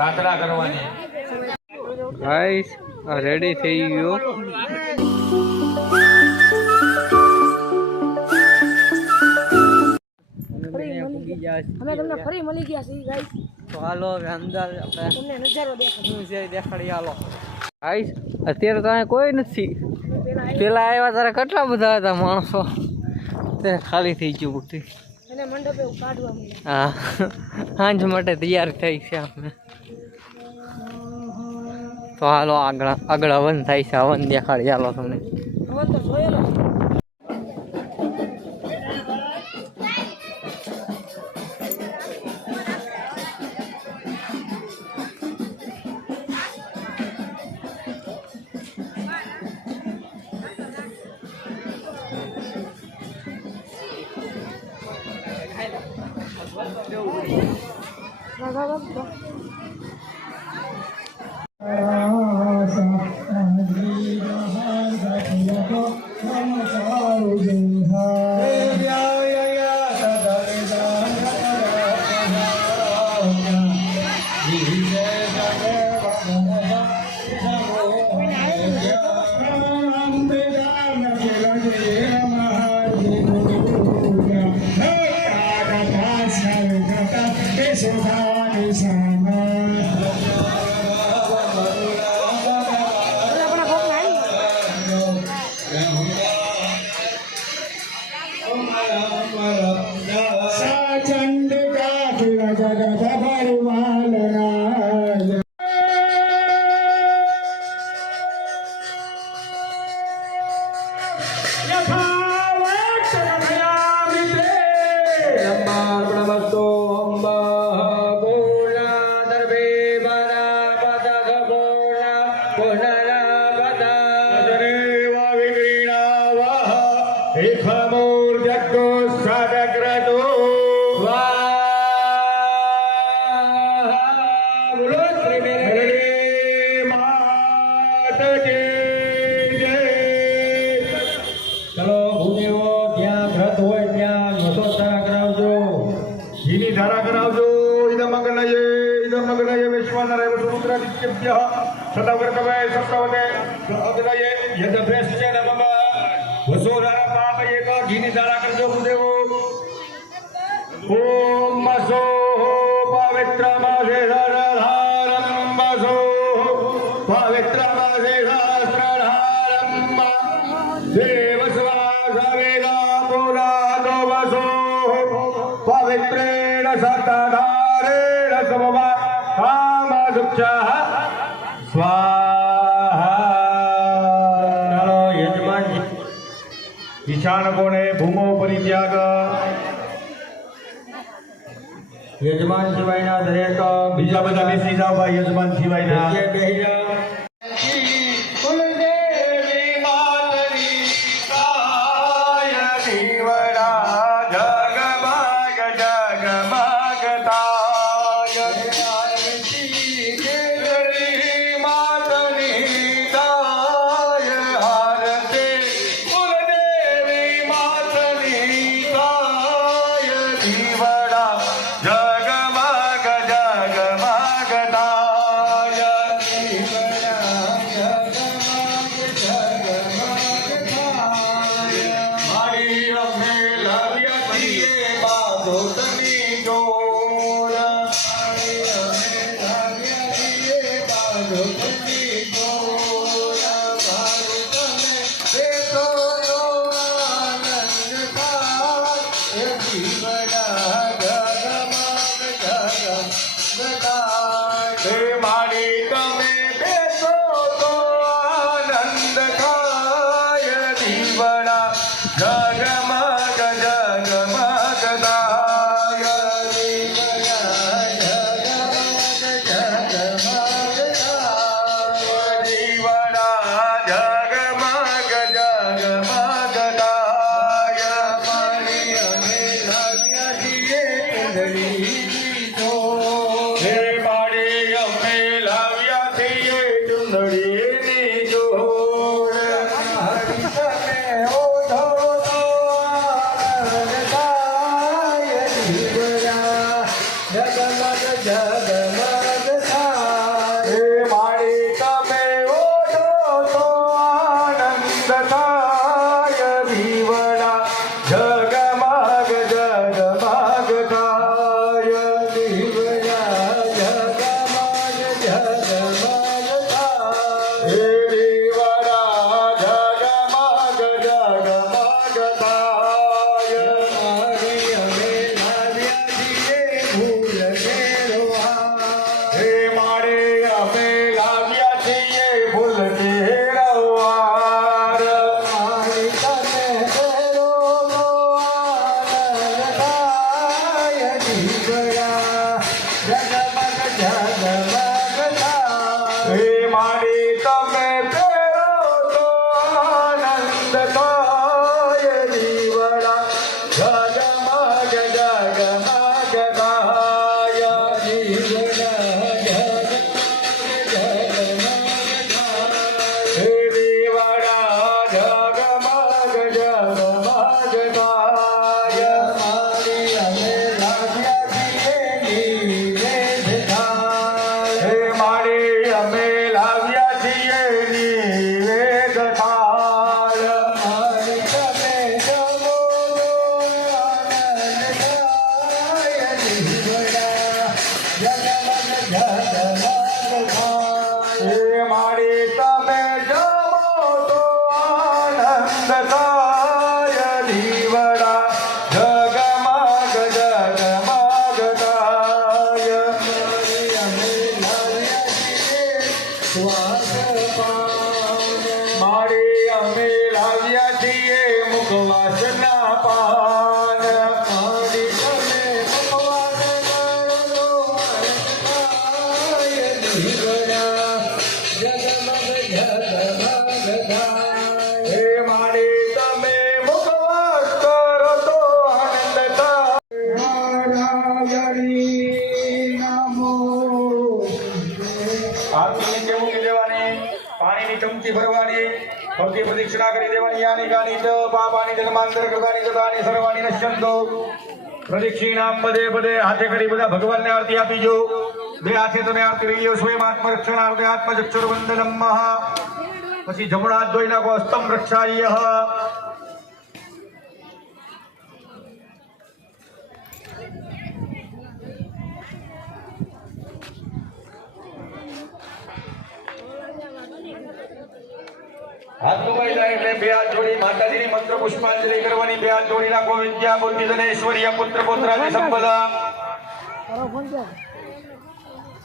પ્રાર્થના કરવાની. Guys ready થઈ ગયો. અમે તમને ફરી મળી ગયા છીએ ગાઈસ. તો હાલો હવે અંદર આપણે તમને નજારો દેખાડી. હાલો ગાઈસ અત્યારે તો અહીંયા કોઈ નથી. પેલા આવ્યા ત્યારે કેટલા બધા હતા માણસો, તે ખાલી થઈ ગયું બધું. એને મંડપે કાઢવા હા, સાંજ માટે તૈયાર થઈ છે આપણે. તો હાલો આગળ હવન થાય છે, હવન દેખાડી. હાલો તમને હવન તો જોયેલો છે. ઈશાન કોણે ભૂમો પરિત્યાગ. યજમાન સિવાયના દરેક બીજા બધા બેસી જાવ ભાઈ. યજમાન સિવાયના બેસી જાવ. દીવડા જગમગ જગમગ થાય દીવડા જગમગ જગમગ થાય હે દીવડા જગમગ જગમગ થાય મારી અમે લાવ્યા છીએ ફૂલ કેળવા હે મારે અમે લાવ્યા છીએ ફૂલ કેળવાર મારી તને કેળો આનંદ થાય દીવડા જગમગ જગમગ થાય હે મારી તમે કેળો તો આનંદ થાય દીવડા જગમગ જગમગ થાય દીવડા હે દીવડા જગમગ જગમગ થાય મારી અમે લાવ્યા છીએ નિવેદ થાળ હે મારી અમે લાવ્યા છીએ નિવેદ થાળ મારી તમે જમો તો આનંદ થાય દીવડા જગમગ જગમગ થાય હે મારી તમે જમો તો આનંદ થાય દીવડા જગમગ જગમગ થાય મારી અમે લાવ્યા છીએ શ્વાસ પાન મારી અમે લાવ્યા છીએ મુખવાસના પાન મારી તમે મુખવાસ કરો તો થાય દીવડા જગમગ જગમગ થાય હે મારી તમે મુખવાસ કરો તો આનંદ થાય નામો હાથની નીચે મૂકી દેવાની પાણીની ચમચી ભરવાની ભક્તિ પ્રદક્ષિણા કરી દેવાની યાની ગાની ચ પાપાની જન્માંતર કૃતાની જતાની સર્વાણી નશ્યંતો પ્રદક્ષિણામ પદે પદે હાથે કરી બધા ભગવાનને આરતી આપીજો બે હાથે તમે આરતી રહીયો સ્વયં આત્મરક્ષણાર્થે આત્મચક્ષુર વંદનમ પછી જમણો હાથ ધોઈ નાખો હસ્તમ રક્ષાય હાથ મુકાઈ જાય એટલે બે હાથ જોડી માતાજીની મંત્ર પુષ્પાંજલિ કરવાની બે હાથ જોડી નાખો વિદ્યા બુદ્ધિ ધન ઐશ્વર્ય પુત્ર પુત્રાદિ સંપદા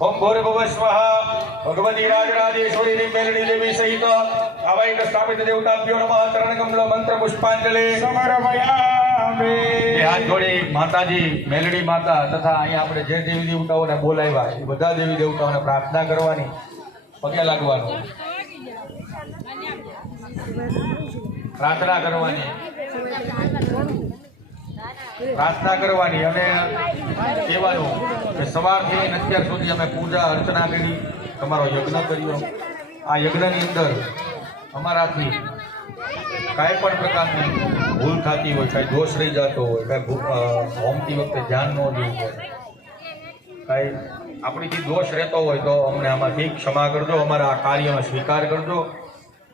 ઓમ ભોરે ભવ સ્વાહા ભગવતી રાજરાજેશ્વરી મેલડી દેવી સહિત આવાઈક સ્થાપિત દેવતાભ્યો નમઃ ચરણ કમલ મંત્ર પુષ્પાંજલિ સમર્પયામિ બે હાથ જોડી માતાજી મેલડી માતા તથા અહીંયા આપણે જે દેવી દેવતાઓને બોલાવ્યા એ બધા દેવી દેવતાઓને પ્રાર્થના કરવાની પગે લાગવાનું પ્રાર્થના કરવાની અને કહેવાનું કે સવારથી લઈને અત્યાર સુધી અમે પૂજા અર્ચના કરી તમારો યજ્ઞ કર્યો આ યજ્ઞની અંદર અમારાથી કાંઈ પણ પ્રકારની ભૂલ થતી હોય કાંઈ દોષ રહી જતો હોય કાંઈ હોમતી વખતે ધ્યાન ન દેવું હોય કાંઈ આપણીથી દોષ રહેતો હોય તો અમને આમાંથી ક્ષમા કરજો અમારા આ કાર્યનો સ્વીકાર કરજો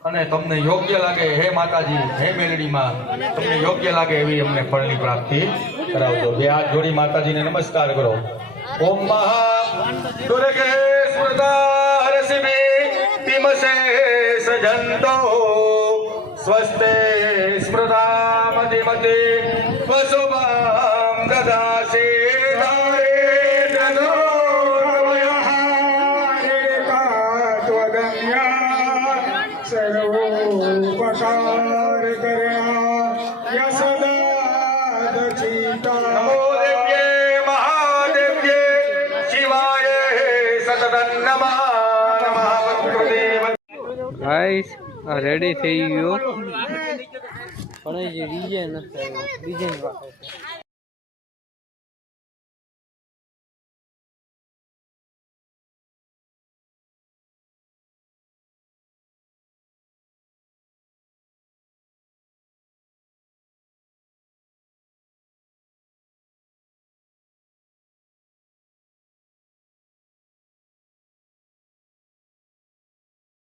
અને તમને યોગ્ય લાગે હે માતાજી હે મેલડીમાં તમને યોગ્ય લાગે એવી અમને ફળની પ્રાપ્તિ કરાવજો બે હાથ જોડી માતાજીને નમસ્કાર કરો ઓમ મહા દુર્ગે સ્મૃતા હરસિભી તિમસે સજંતો સ્વસ્તે સ્મૃતા મતિ મતિ વસુભામ દદાસે સર્વોપકાર કર્યા યસદા દચિતા નમો દેવ્યે મહાદેવ્યે શિવાય સતતં નમઃ નમઃ વક્રદેવ ગાઈસ આ રેડી થઈ ગયો પણ જે ડીજે નથી ડીજે